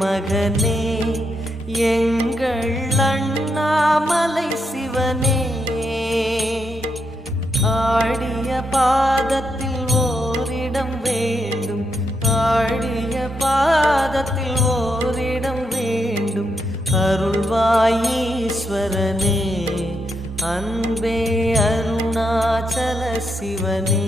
மகனே எங்கள் அண்ணாமலை சிவனே. ஆடிய பாதத்தில் ஓரிடம் வேண்டும், ஆடிய பாதத்தில் ஓரிடம் வேண்டும். அருள்வாயீஸ்வரனே, அன்பே அருணாச்சல சிவனே.